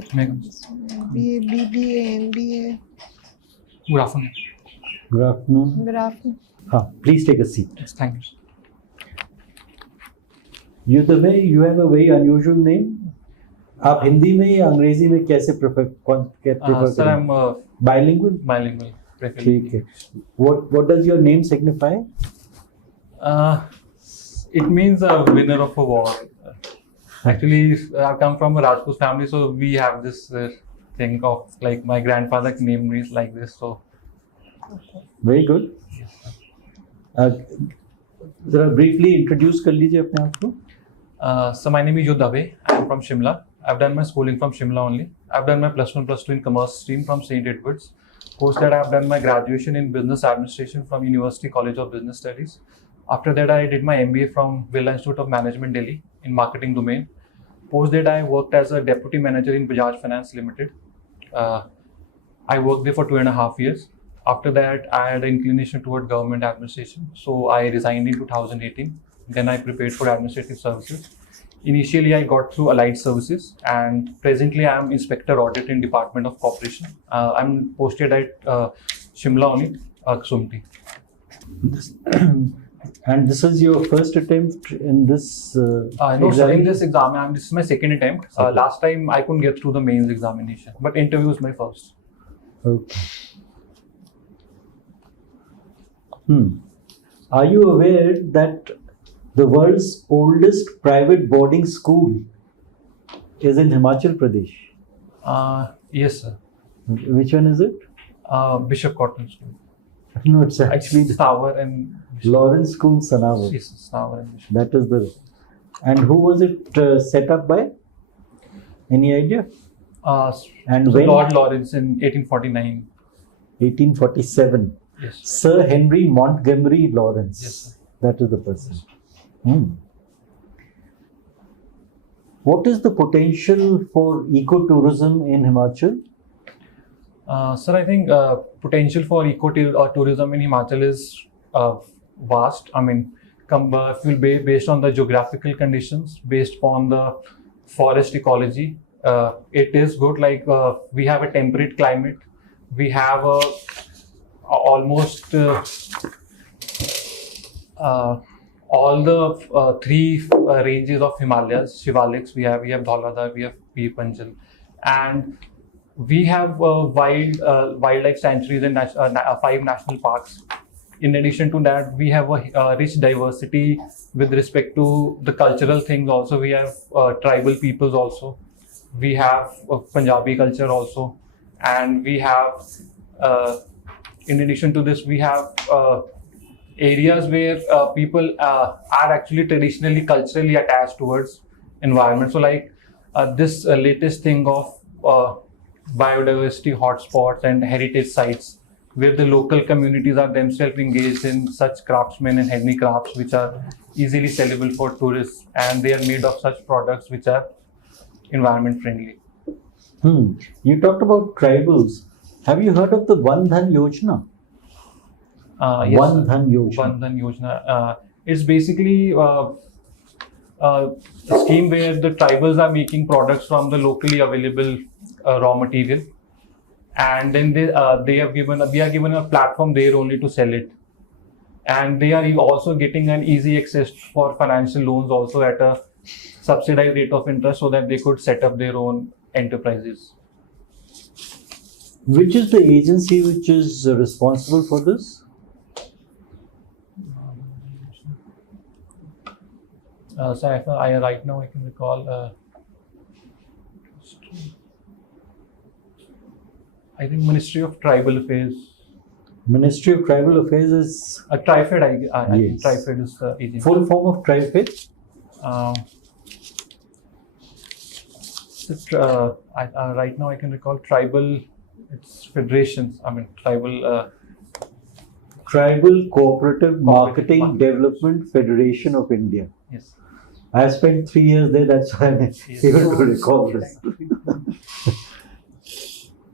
BA, BBA, MBA. Good afternoon. Good afternoon. Good afternoon. Please take a seat. Yes, thank you. Yudhabhey, you have a very unusual name. आप हिंदी में या अंग्रेजी में कैसे prefer Sir, I'm bilingual? bilingual. Preferably. ठीक है. What does your name signify? It means a winner of a war. Actually, I come from a Rajput family, so we have this thing of like my grandfather named me like this. So Very good. जरा briefly introduce कर लीजिए अपने आप को. So my name is Yudhabhey. I'm from Shimla. I've done my schooling from Shimla only. I've done my +1, +2 in commerce stream from St. Edward's. Post that, I've done my graduation in business administration from University College of Business Studies. After that, I did my MBA from Birla Institute of Management, Delhi in marketing domain. Post that, I worked as a deputy manager in Bajaj Finance Limited. I worked there for 2.5 years. After that, I had an inclination toward government administration. So I resigned in 2018. Then I prepared for administrative services. Initially, I got through allied services, and presently I am inspector audit in Department of Corporation. I'm posted at Shimla only, Ksumti. And this is your first attempt in this No, sir, in this exam, this is my second attempt. Last time I couldn't get through the mains examination, but interview is my first. Okay. Are you aware that the world's oldest private boarding school is in Himachal Pradesh? Yes, sir. Which one is it? Bishop Cotton School. No, it's actually Stour and Bishop. Lawrence School, Sanawar. Yes, Stour and Bishop. That is the. And who was it set up by? Any idea? And when? Lord Lawrence in 1849. 1847. Yes. Sir Henry Montgomery Lawrence. Yes, sir. That is the person. What is the potential for ecotourism in Himachal? Sir, I think potential for eco-tourism in Himachal is vast. I mean, it will be based on the geographical conditions, based upon the forest ecology. It is good. Like we have a temperate climate. We have almost all the three ranges of Himalayas, Shivaliks. We have Dhauladhar, we have Pir Panjal, and we have wildlife sanctuaries and 5 national parks. In addition to that, we have a rich diversity with respect to the cultural things. Also, we have tribal peoples. Also, we have Punjabi culture also, and we have. In addition to this, we have areas where people are actually traditionally, culturally attached towards environment. So like this latest thing of biodiversity hotspots and heritage sites, where the local communities are themselves engaged in such craftsmen and handicrafts which are easily sellable for tourists, and they are made of such products which are environment friendly. You talked about tribals. Have you heard of the Van Dhan Yojana? Yes, Van Dhan Yojana. Van Dhan Yojana. It's basically a scheme where the tribals are making products from the locally available raw material, and then they are given a platform there only to sell it, and they are also getting an easy access for financial loans also at a subsidized rate of interest, so that they could set up their own enterprises. Which is the agency which is responsible for this? So right now I can recall. I think Ministry of Tribal Affairs. Ministry of Tribal Affairs is. TriFed. I think Yes. TriFed is the agency. Full form of TriFed? Right now I can recall tribal. It's federations. I mean tribal. Tribal Cooperative Marketing Marketing. Development Federation of India. Yes. I have spent 3 years there, that's why I'm able to recall this.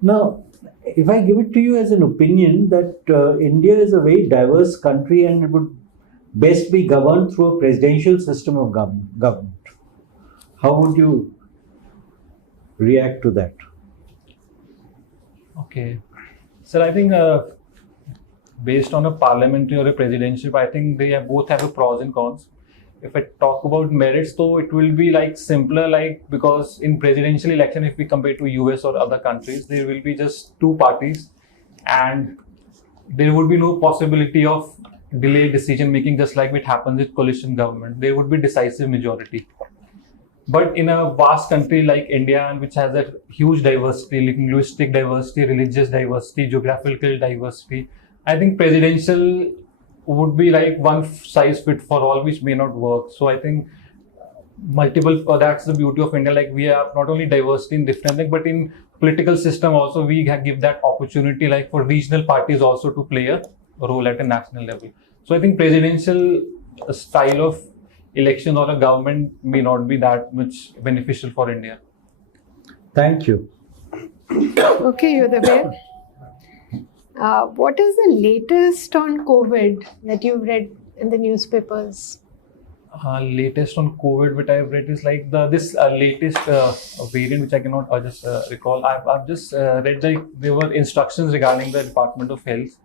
Now, if I give it to you as an opinion that India is a very diverse country and it would best be governed through a presidential system of government, how would you react to that? Okay. Sir, I think based on a parliamentary or a presidential, I think they both have a pros and cons. If I talk about merits, though, it will be like simpler, like because in presidential election, if we compare to US or other countries, there will be just two parties, and there would be no possibility of delayed decision making, just like it happens with coalition government. There would be decisive majority. But in a vast country like India, which has a huge diversity, linguistic diversity, religious diversity, geographical diversity, I think presidential would be like one size fit for all, which may not work. So I think multiple, that's the beauty of India. Like we have not only diversity in different things, but in political system also we give that opportunity, like for regional parties also to play a role at a national level. So I think presidential style of election or a government may not be that much beneficial for India. Thank you. Okay, Yudhabhey. What is the latest on COVID that you've read in the newspapers? Latest on COVID, what I've read is like this latest variant, which I cannot just recall. I've just read like there were instructions regarding the Department of Health,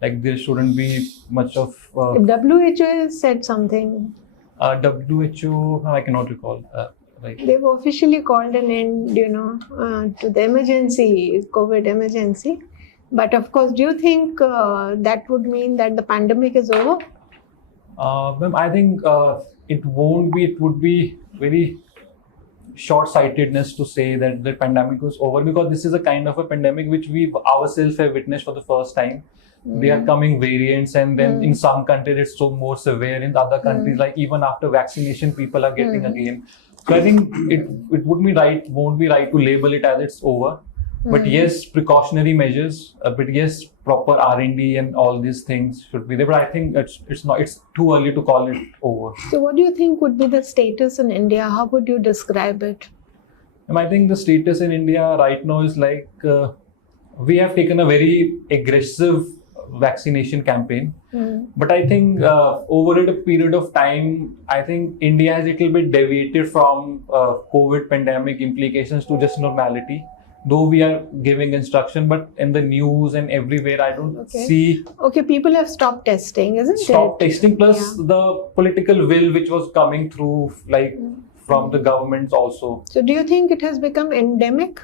like there shouldn't be much of. WHO has said something. WHO, I cannot recall. They've officially called an end, to the emergency, COVID emergency. But of course, do you think that would mean that the pandemic is over? Ma'am, I think it won't be. It would be very short-sightedness to say that the pandemic was over, because this is a kind of a pandemic which we ourselves have witnessed for the first time. There are coming variants, and then in some countries it's so more severe. In other countries, like even after vaccination, people are getting again. So I think it won't be right to label it as it's over. But yes, precautionary measures. But yes, proper R&D and all these things should be there. But I think it's not. It's too early to call it over. So what do you think would be the status in India? How would you describe it? I think the status in India right now is like we have taken a very aggressive vaccination campaign, but I think over a period of time, I think India has a little bit deviated from COVID pandemic implications to just normality. Though we are giving instruction, but in the news and everywhere, I don't see. Okay, people have stopped testing, isn't it? Stopped testing, plus the political will which was coming through, like from the governments also. So, do you think it has become endemic?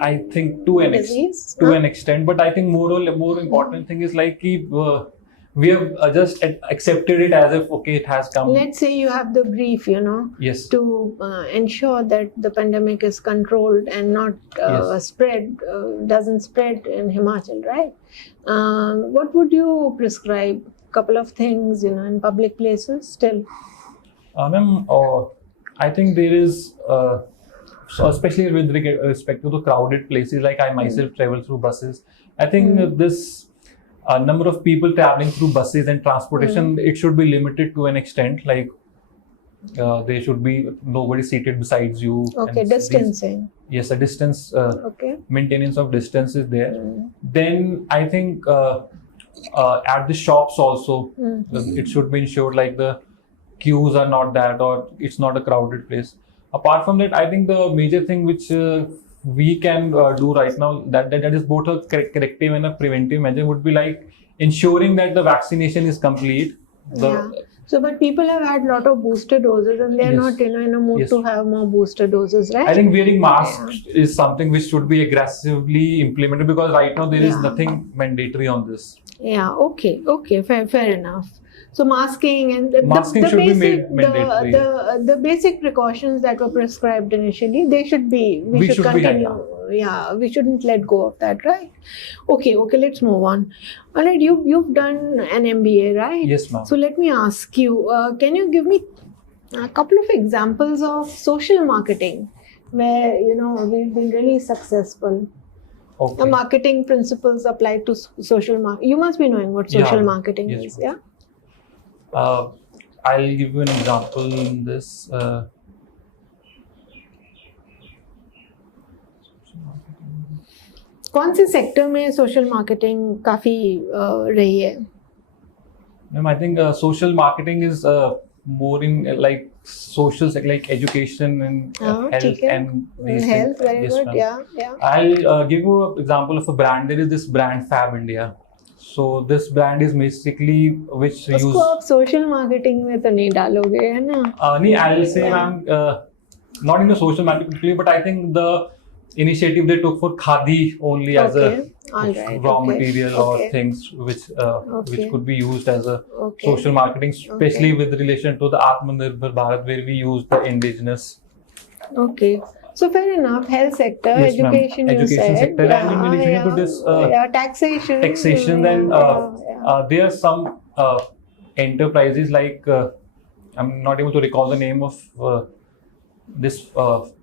I think to an extent, but I think more important thing is like we have just accepted it as if it has come. Let's say you have the brief, yes, to ensure that the pandemic is controlled and not doesn't spread in Himachal, right? What would you prescribe? Couple of things, in public places still. Ma'am, I think there is, so especially with respect to the crowded places, like I myself travel through buses. I think this number of people traveling through buses and transportation, it should be limited to an extent. Like there should be nobody seated besides you. Okay, distancing. Yes, a distance. Maintenance of distance is there. Then I think at the shops also, it should be ensured like the queues are not that, or it's not a crowded place. Apart from that, I think the major thing which we can do right now, that is both a corrective and a preventive measure, would be like ensuring that the vaccination is complete. So, but people have had a lot of booster doses, and they're not, in a mood to have more booster doses, right? I think wearing masks is something which should be aggressively implemented, because right now there is nothing mandatory on this. Yeah. Okay. Fair enough. So masking and masking should be made mandatory. The basic precautions that were prescribed initially, they should be. We should continue. We shouldn't let go of that, right? Okay. Let's move on. All right, you've done an MBA, right? Yes, ma'am. So let me ask you, can you give me a couple of examples of social marketing where we've been really successful? Okay. The marketing principles applied to social marketing. You must be knowing what social marketing is, yeah? I'll give you an example in this. कौन से sector में social marketing काफी रही है? Ma'am, I think social marketing is more in like social sector, like education and health ठीक है. and these Health, things. very Yes, good. ma'am. Yeah. I'll give you an example of a brand. There is this brand Fab India. So this brand is basically which use. उसको आप social marketing में तो नहीं डालोगे है ना? नहीं, I'll say, ma'am, not in the social marketing, but I think the initiative they took for khadi only as a raw material or things which could be used as a social marketing, especially with relation to the Atmanirbhar Bharat, where we use the indigenous. Okay. So fair enough. Health sector, Yes, ma'am. education, you Education said. sector, and in addition to this, taxation. Then there are some enterprises like I'm not able to recall the name of this.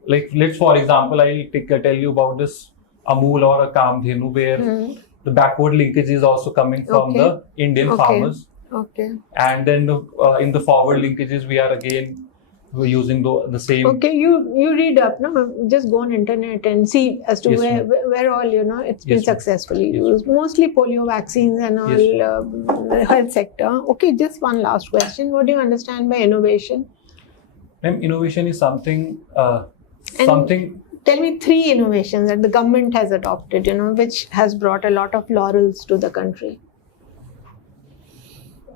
Like let's for example, I'll tell you about this Amul or a Kamdhenu, where the backward linkage is also coming from the Indian farmers. Okay. And then in the forward linkages, we're using the same. Okay, you read up, no? Just go on internet and see as to where all it's been successfully used. Mostly polio vaccines and all health sector. Okay, just one last question. What do you understand by innovation? Ma'am, innovation is something. Tell me 3 innovations that the government has adopted, which has brought a lot of laurels to the country.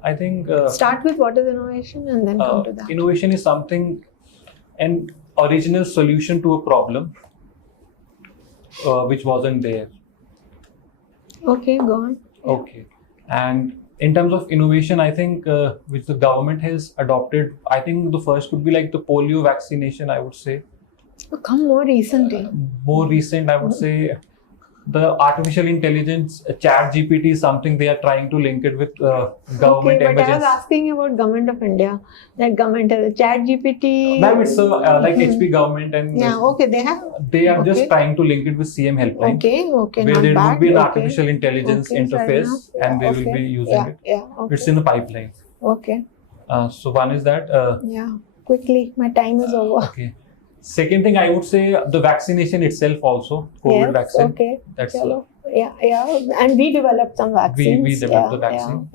I think start with what is innovation and then come to that. Innovation is something, an original solution to a problem which wasn't there. Okay, go on. Okay. And in terms of innovation, I think which the government has adopted, I think the first could be like the polio vaccination, I would say. Come more recently. More recent, I would say. The artificial intelligence, ChatGPT is something they are trying to link it with government but emergency. I was asking about government of India. That government has a ChatGPT. Ma'am, it's like HP government and they have. Just trying to link it with CM helpline. Okay, where there would be an artificial intelligence interface and they will be using it. Yeah, It's in the pipeline. Okay. So one is that. Quickly, my time is over. Okay. Second thing, I would say the vaccination itself also, COVID vaccine. Okay. That's and we developed some vaccines. We developed the vaccine.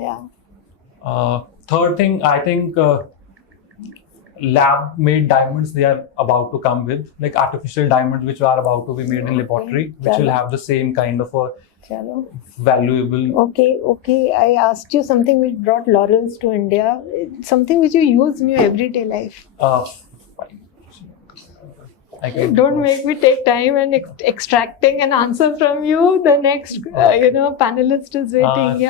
Third thing, I think lab-made diamonds they are about to come with, like artificial diamonds which are about to be made in laboratory, which will have the same kind of a valuable. Okay. I asked you something which brought laurels to India, something which you use in your everyday life. Don't make me take time and extracting an answer from you. The next, panelist is waiting.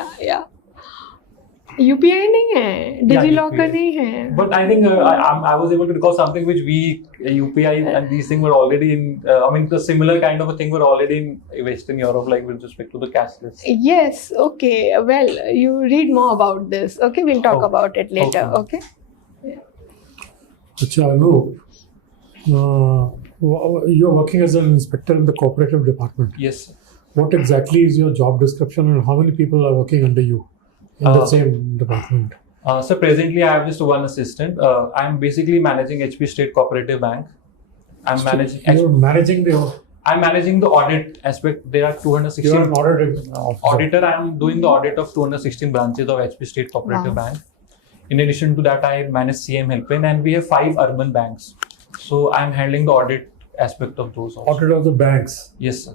UPI नहीं है, DigiLocker नहीं है. But I think I was able to recall something which UPI and these things were already in. The similar kind of a thing were already in Western Europe, like with respect to the cashless. Yes. Okay. Well, you read more about this. Okay, we'll talk about it later. Okay. Anup, you're working as an inspector in the cooperative department. Yes. What exactly is your job description and how many people are working under you in the same department? So presently I have just one assistant. I'm basically managing HP State Cooperative Bank. I'm managing the audit aspect. There are 216. You're an auditor. I'm doing the audit of 216 branches of HP State Cooperative Bank. In addition to that, I manage CM Helpline, and we have 5 urban banks. So I'm handling the audit aspect of those also. Audit of the banks? Yes, sir.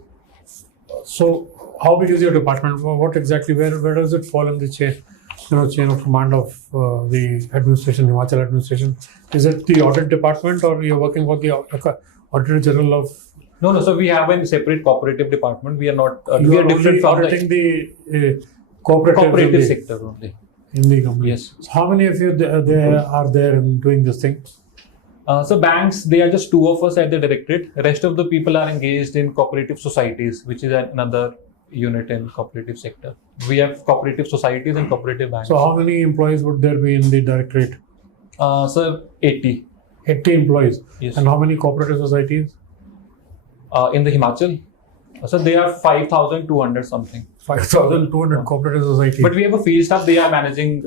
So how big is your department? What exactly, where does it fall in the chain of command of the administration, Himachal administration? Is it the audit department or you're working for the Auditor General of... No. So we have a separate cooperative department. We are not... we are different from auditing the cooperative sector only. In the company. Yes. So how many of you are there in doing this thing? So banks, they are just 2 of us at the directorate. Rest of the people are engaged in cooperative societies, which is another unit in cooperative sector. We have cooperative societies and cooperative banks. So how many employees would there be in the directorate? Sir, 80. 80 employees. Yes. And how many cooperative societies? In the Himachal? So they are 5,200 something. 5,200 cooperative societies. But we have a field staff, they are managing...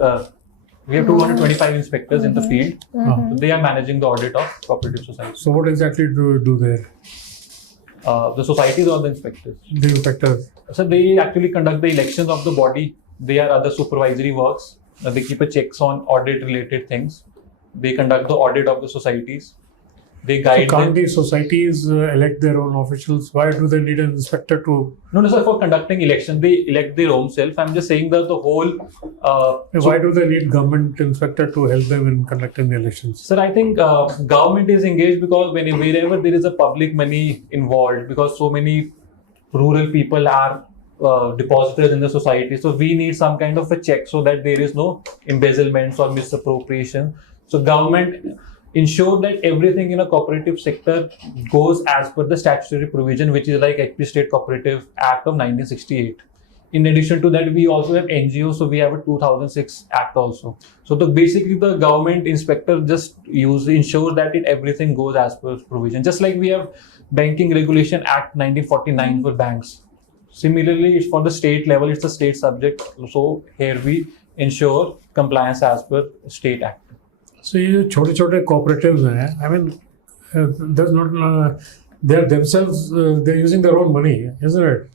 we have 225 inspectors in the field. So they are managing the audit of cooperative societies. So what exactly do you do there? The societies or the inspectors? The inspectors. So they actually conduct the elections of the body. They are other supervisory works. They keep a checks on audit related things. They conduct the audit of the societies. They So guide can't them. these societies elect their own officials? Why do they need an inspector to? No, sir. For conducting election, they elect their own self. I'm just saying that the whole. Why do they need government inspector to help them in conducting the elections? Sir, I think government is engaged because wherever there is a public money involved, because so many rural people are depositors in the society, so we need some kind of a check so that there is no embezzlements or misappropriation. So government ensure that everything in a cooperative sector goes as per the statutory provision, which is like HP State Cooperative Act of 1968. In addition to that, we also have NGO, so we have a 2006 Act also. So basically the government inspector just ensures that everything goes as per provision. Just like we have Banking Regulation Act 1949 for banks. Similarly, it's for the state level, it's a state subject. So here we ensure compliance as per state act. So ये छोटे-छोटे cooperatives हैं. I mean, there's not. They're themselves. They're using their own money, isn't it?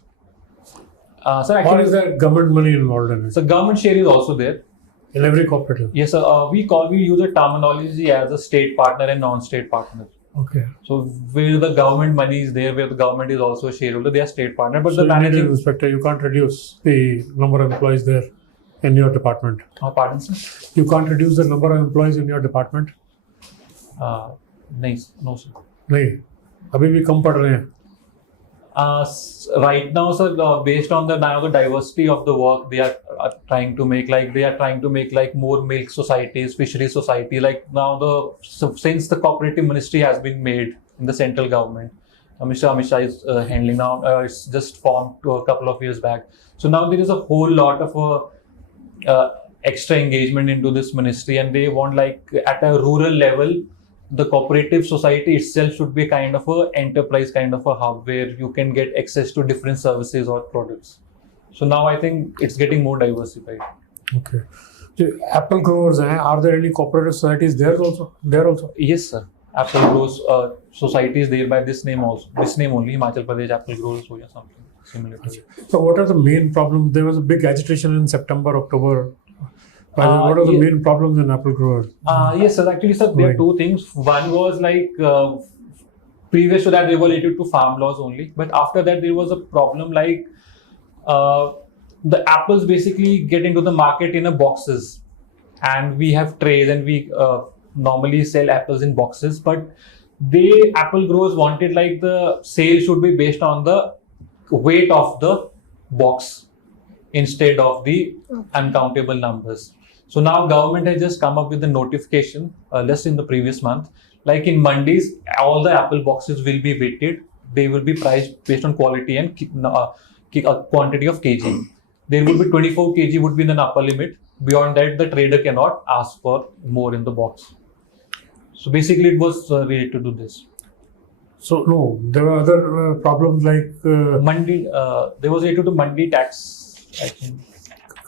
Sir, actually, Or is there government money involved in it? so government share is also there. In every cooperative. Yes, sir. We use a terminology as a state partner and non-state partner. Okay. So where the government money is there, where the government is also a shareholder, they are state partner. But So the you need an managing. inspector. You can't reduce the number of employees there in your department. Pardon, sir. You can't reduce the number of employees in your department. Nice. No, sir. नहीं. अभी भी कम पड़ रहे हैं. Right now, sir, based on the diversity of the work, they are trying to make more milk societies, fishery society. Like now, since the cooperative ministry has been made in the central government, Amit Shah is handling now. It's just formed a couple of years back. So now there is a whole lot of extra engagement into this ministry, and they want, like, at a rural level, the cooperative society itself should be kind of a enterprise, kind of a hub where you can get access to different services or products. So now I think it's getting more diversified. Okay. So apple growers, are there any cooperative societies there also? Yes, sir. Apple Growers Society is there by this name also. This name only, Himachal Pradesh Apple Growers or something similar to it. So what are the main problems? There was a big agitation in September, October. What are the main problems in apple growers? Yes, sir. Actually, sir, there are two things. One was like previous to that they were related to farm laws only, but after that there was a problem like the apples basically get into the market in a boxes, and we have trays and we normally sell apples in boxes, but apple growers wanted like the sale should be based on the weight of the box instead of the uncountable numbers. So now government has just come up with a notification just in the previous month. Like in mandis, all the apple boxes will be weighted. They will be priced based on quality and quantity of kg. There will be 24 kg would be the upper limit. Beyond that, the trader cannot ask for more in the box. So basically, it was related to this. So no, there were other problems like Mandi. There was related to mandi tax, I think.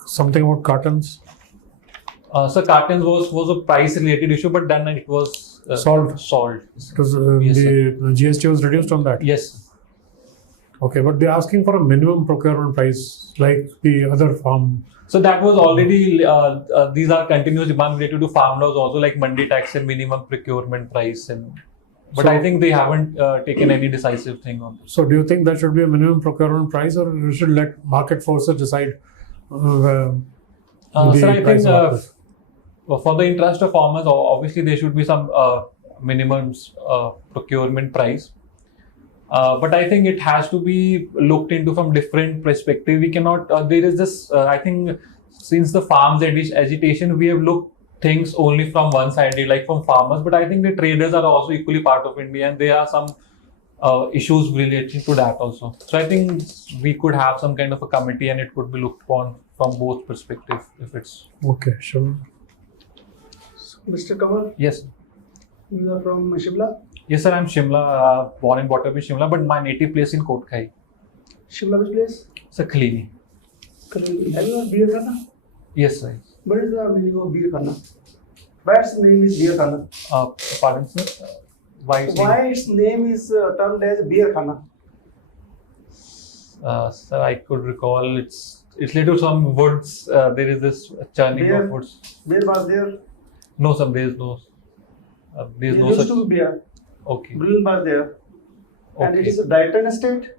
Something about cartons. So cartons was a price related issue, but then it was Solved. It was Yes, the GST was reduced on that. Yes. Okay, but they're asking for a minimum procurement price like the other farm. So that was already, these are continuous demand related to farm laws also, like mandi tax and minimum procurement price. But I think they haven't taken any decisive thing on this. So do you think there should be a minimum procurement price, or you should let market forces decide Sir, I think for the interest of farmers, obviously there should be some minimum procurement price. But I think it has to be looked into from different perspective. We cannot, there is this, I think since the farms agitation, we have looked things only from one side, like from farmers, but I think the traders are also equally part of India, and there are some issues related to that also. So I think we could have some kind of a committee and it could be looked upon from both perspectives if it's... Okay, sure. Mr. Kanwar, Yes. you are from Shimla? Yes, sir, I'm Shimla, born and brought up in Shimla, but my native place in Kotkai. Shimla which place? Sir, Khalini. Have you heard beer khana? Yes, sir. What is the meaning of beer khana? Why its name is beer khana? Pardon, sir? Why Its name is termed as beer khana? Sir, I could recall it's related to some woods. There is this churning of woods. Beer was there? No, sir, there is no There's There no used such. to be beer. Okay. Green bar there. And it Okay. is a Dighton estate.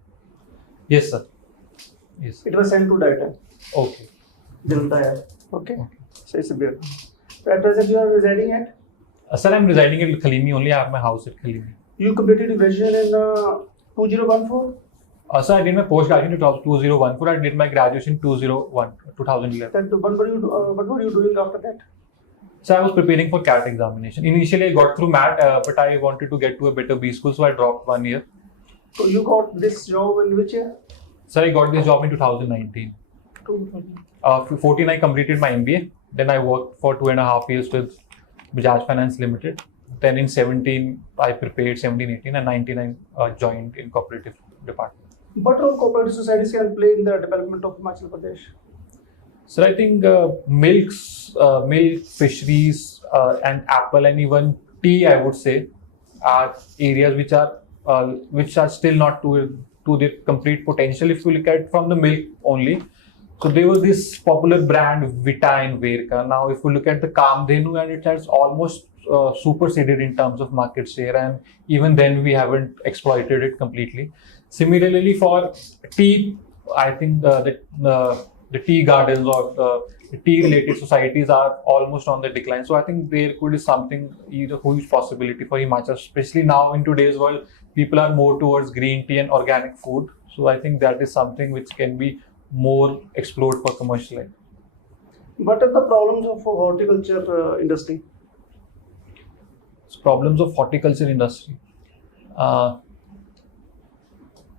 Yes, sir. Yes. It was sent to Dighton. Okay. Jalta hai. Okay. Okay. So it's a beer. So at present you are residing at? Sir, I'm residing at Khalimi only. I have my house at Khalimi. You completed your graduation in 2014? Sir, I did my post-graduation in 2014. I did my graduation in 2011. Then what were you doing after that? So I was preparing for CAT examination. Initially, I got through MAT, but I wanted to get to a better B school, so I dropped 1 year. So you got this job in which year? So I got this job in 2019. 14, I completed my MBA. Then I worked for 2.5 years with Bajaj Finance Limited. Then in 17, I prepared 17, 18, and 19, I joined in cooperative department. What role cooperative societies can play in the development of Himachal Pradesh? So I think milk, fisheries, and apple, and even tea, I would say, are areas which are still not to their complete potential. If you look at from the milk only, so there was this popular brand Vita in Verka. Now, if you look at the Kamdhenu, and it has almost superseded in terms of market share, and even then we haven't exploited it completely. Similarly, for tea, I think the tea gardens or the tea-related societies are almost on the decline. So I think there could be something, a huge possibility for Himachal, especially now in today's world, people are more towards green tea and organic food. So I think that is something which can be more explored for commercial life. What are the problems of horticulture industry? So problems of horticulture industry.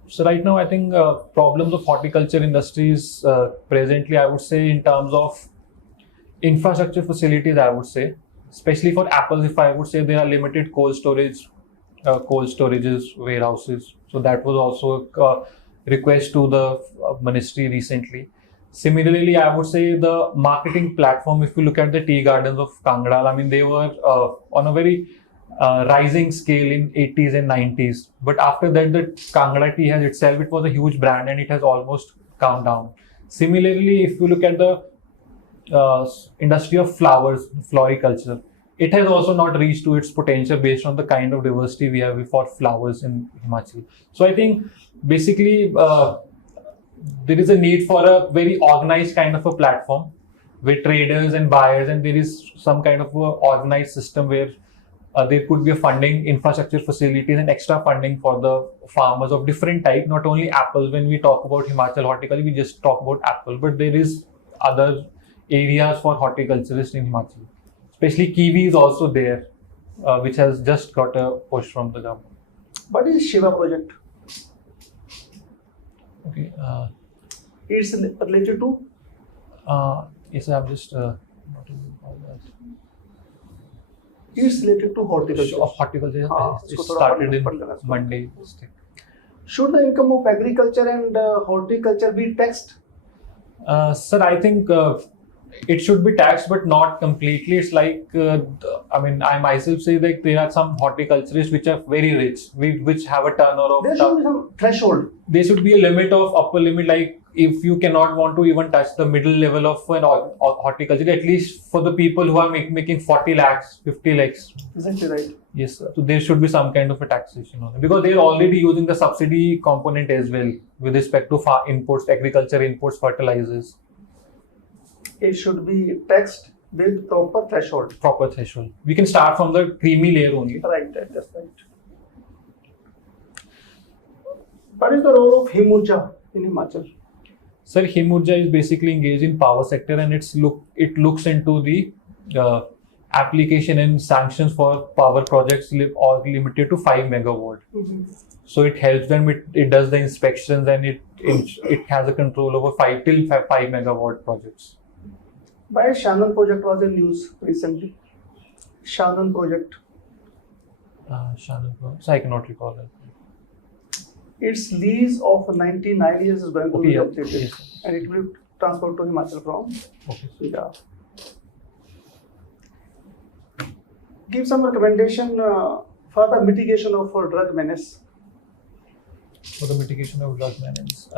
So right now, I think problems of horticulture industries presently, I would say in terms of infrastructure facilities, I would say, especially for apples, if I would say there are limited cold storages, warehouses. So that was also a request to the ministry recently. Similarly, I would say the marketing platform, if you look at the tea gardens of Kangdal, I mean, they were on a very rising scale in 80s and 90s. But after that, the Kangra tea has itself, it was a huge brand and it has almost calmed down. Similarly, if you look at the industry of flowers, floriculture, it has also not reached to its potential based on the kind of diversity we have for flowers in Himachal. So I think basically there is a need for a very organized kind of a platform with traders and buyers, and there is some kind of a organized system where there could be a funding, infrastructure facilities, and extra funding for the farmers of different type. Not only apples. When we talk about Himachal horticulture, we just talk about apple, but there is other areas for horticulturists in Himachal. Especially kiwi is also there, which has just got a push from the government. What is Shiva project? Okay. It's related to? Yes, I'm just not able to all that. It's related to horticulture. Of horticulture, it isko thoda started in padh lena. Monday. Should the income of agriculture and horticulture be taxed? Sir, I think it should be taxed, but not completely. It's like, I mean, I myself say that there are some horticulturists which are very rich, which have a turnover of. There should be some threshold. There should be a limit of upper limit, like if you cannot want to even touch the middle level of an horticulture, at least for the people who are making 40 lakhs, 50 lakhs. Exactly right. Yes, sir. So there should be some kind of a taxation on it, because they are already using the subsidy component as well with respect to imports, agriculture imports, fertilizers. It should be taxed with proper threshold. Proper threshold. We can start from the creamy layer only. Right, that's right. What is the role of Himurja in Himachal? Sir, Himurja is basically engaged in power sector, and it looks into the application and sanctions for power projects or limited to 5 megawatt. Mm-hmm. So it helps them. It does the inspections, and it has a control over 5 megawatt projects. Why Shannon project was in news recently? Shannon project. Shannon project. So I cannot recall that. Its lease of 99 years is going to be completed, yes. And it will transfer to Himachal from. Okay. Yeah. Give some recommendation for the mitigation of drug menace. For the mitigation of drug menace.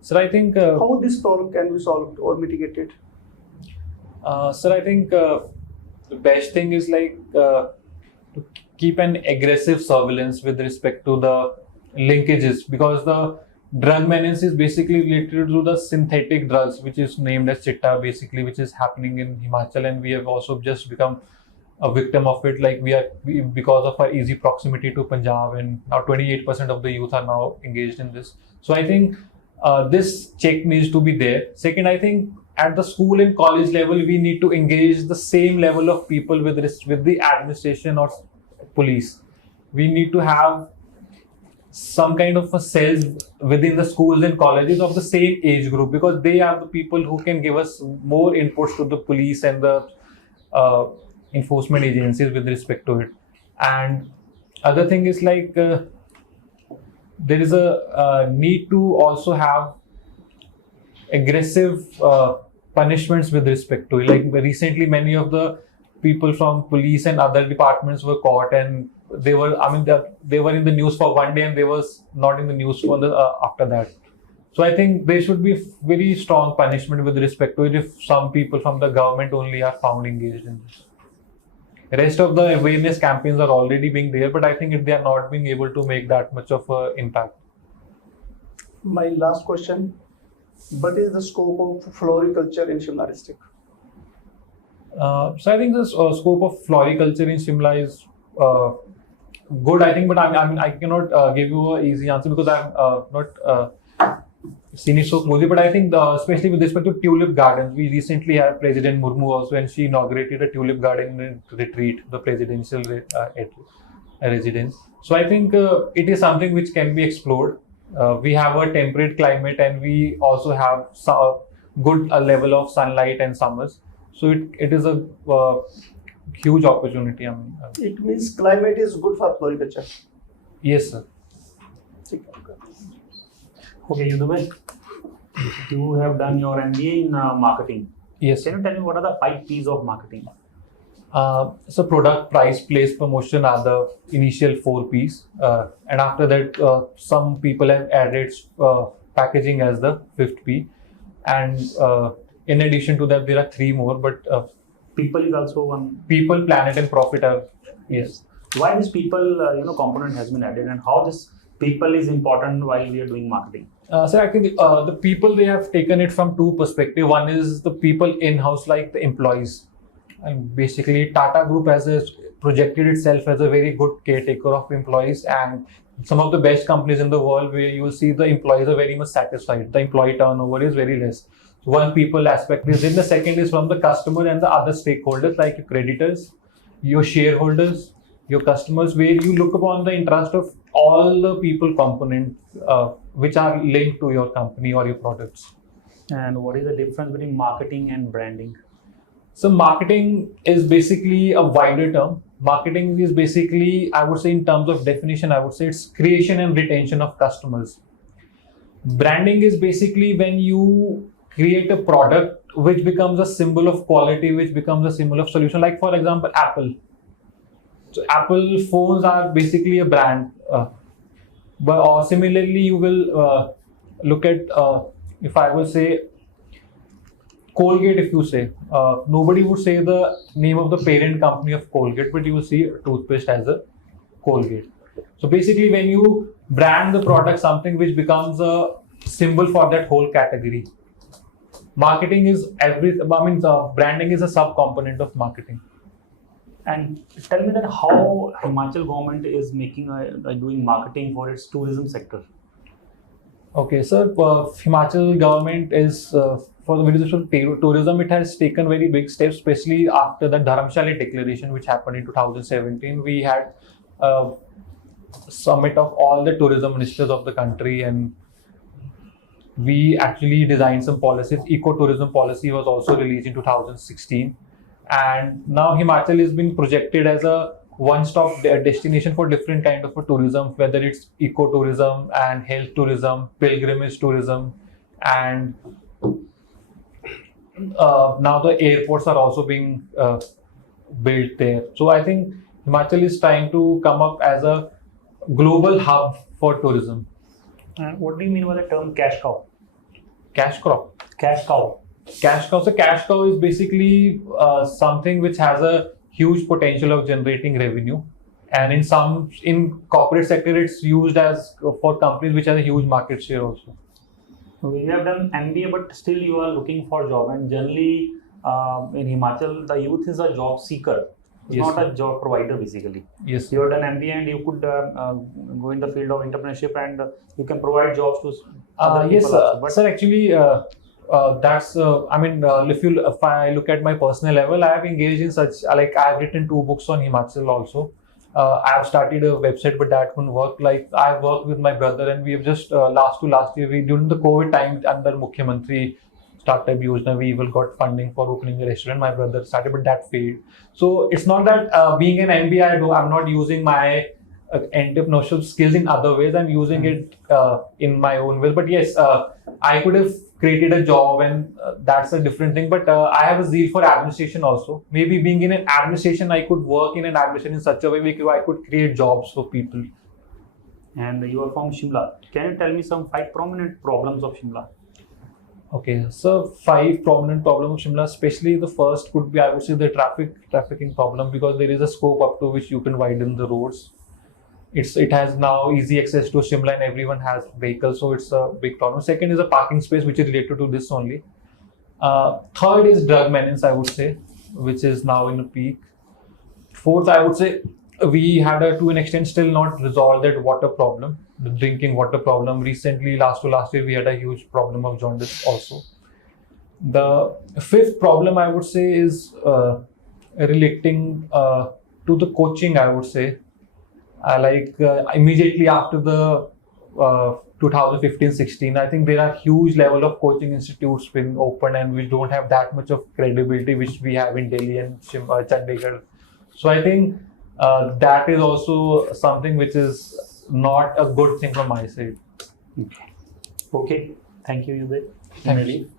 Sir, I think. How this problem can be solved or mitigated? Sir, I think the best thing is like to to keep an aggressive surveillance with respect to the linkages, because the drug menace is basically related to the synthetic drugs, which is named as chitta, basically, which is happening in Himachal, and we have also just become a victim of it. Like because of our easy proximity to Punjab, and now 28% of the youth are now engaged in this. So I think this check needs to be there. Second, I think at the school and college level, we need to engage the same level of people with the administration or police. We need to have some kind of a cells within the schools and colleges of the same age group, because they are the people who can give us more inputs to the police and the enforcement agencies with respect to it. And other thing is like there is a need to also have aggressive punishments with respect to it. Like recently, many of the people from police and other departments were caught, and they were in the news for one day, and they was not in the news for the after that. So I think there should be very strong punishment with respect to it if some people from the government only are found engaged in this. The rest of the awareness campaigns are already being there, but I think they are not being able to make that much of an impact. My last question: what is the scope of floriculture in Shimla district? So I think the scope of floriculture in Shimla is good, I think, but I cannot give you an easy answer because I'm not seen it so closely. But I think, especially with respect to tulip gardens, we recently had President Murmu also, and she inaugurated a tulip garden retreat, the presidential residence. So I think it is something which can be explored. We have a temperate climate, and we also have good level of sunlight and summers. So it is a huge opportunity. It means climate is good for floriculture. Yes, sir. Okay, Yudhabhey, you have done your MBA in marketing. Yes. Can you tell me what are the 5 P's of marketing? So product, price, place, promotion are the initial 4 P's, and after that, some people have added packaging as the 5th P, and in addition to that, there are 3 more. But People is also one. people, planet, and profit are yes. Why this people component has been added, and how this people is important while we are doing marketing? So I think the people, they have taken it from 2 perspectives. One is the people in-house, like the employees. And basically, Tata Group has projected itself as a very good caretaker of employees, and some of the best companies in the world where you will see the employees are very much satisfied. The employee turnover is very less. So one people aspect is. Then the second is from the customer and the other stakeholders, like your creditors, your shareholders, your customers, where you look upon the interest of all the people component which are linked to your company or your products. And what is the difference between marketing and branding? So marketing is basically a wider term. Marketing is basically, I would say, in terms of definition, I would say it's creation and retention of customers. Branding is basically when you create a product which becomes a symbol of quality, which becomes a symbol of solution. Like for example, Apple. So Apple phones are basically a brand. But similarly, you will look at, if I will say, Colgate, if you say, nobody would say the name of the parent company of Colgate, but you will see toothpaste as a Colgate. So basically, when you brand the product, something which becomes a symbol for that whole category. Marketing is branding is a sub-component of marketing. And tell me that how Himachal government is making doing marketing for its tourism sector. Okay, sir. Himachal government is for the ministry of tourism. It has taken very big steps, especially after the Dharamshala declaration, which happened in 2017. We had a summit of all the tourism ministers of the country, and we actually designed some policies. Eco-tourism policy was also released in 2016. And now Himachal is being projected as a one-stop destination for different kind of a tourism, whether it's eco-tourism and health tourism, pilgrimage tourism, and now the airports are also being built there. So I think Himachal is trying to come up as a global hub for tourism. And what do you mean by the term cash cow? Cash crop. Cash cow. Cash cow. So cash cow is basically something which has a huge potential of generating revenue. And in corporate sector, it's used as for companies which has a huge market share also. So you have done MBA, but still you are looking for job. And generally, in Himachal, the youth is a job seeker. It's Yes, not sir. a job provider, basically. Yes. You have done MBA, and you could go in the field of entrepreneurship, and you can provide jobs to other Yes, people also. But sir. Actually, that's. If I look at my personal level, I have engaged in such. Like I have written 2 books on Himachal also. I have started a website, but that wouldn't work. Like I have worked with my brother, and we have just last year, during the COVID time under Mukhyamantri Startup Yojana, we even got funding for opening a restaurant. My brother started, but that failed. So it's not that being an MBA, I'm not using my entrepreneurship skills in other ways. I'm using it in my own ways. But yes, I could have created a job, and that's a different thing. But I have a zeal for administration also. Maybe being in an administration, I could work in an administration in such a way where I could create jobs for people. and you are from Shimla. Can you tell me some 5 prominent problems of Shimla? Okay, so 5 prominent problems of Shimla, especially the first could be, I would say, the trafficking problem, because there is a scope up to which you can widen the roads. It has now easy access to Shimla and everyone has vehicles, so it's a big problem. Second is a parking space, which is related to this only. Third is drug menace, I would say, which is now in a peak. Fourth, I would say, we had to an extent still not resolved that water problem, the drinking water problem. Recently, last year, we had a huge problem of jaundice also. The fifth problem, I would say, is relating to the coaching, I would say. Immediately after the 2015-16, I think there are huge level of coaching institutes been opened, and we don't have that much of credibility which we have in Delhi and Chandigarh. So I think that is also something which is not a good thing from my side. Okay. Thank you, Yudhabhey. Thank you.